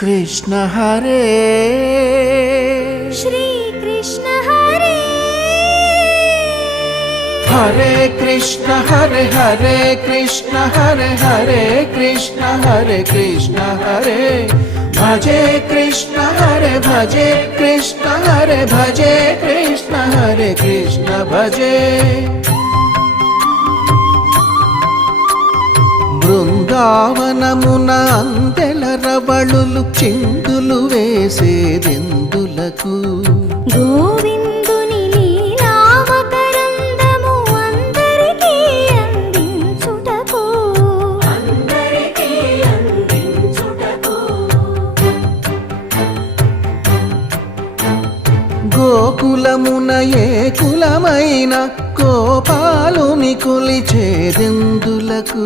कृष्ण हरे श्री कृष्ण हरे हरे कृष्ण हरे हरे कृष्ण हरे हरे कृष्ण हरे कृष्ण हरे भजे कृष्ण हरे भजे कृष्ण हरे भजे कृष्ण हरे कृष्ण भजे బృందావనమున అందెల రవళులు చిందులు వేసేదెందులకు గోవిందుని లీలావతరందము అందరికీ అందించుటకు గోకులమున ఏ కులమైన గోపాలుని కొలిచేదెందులకు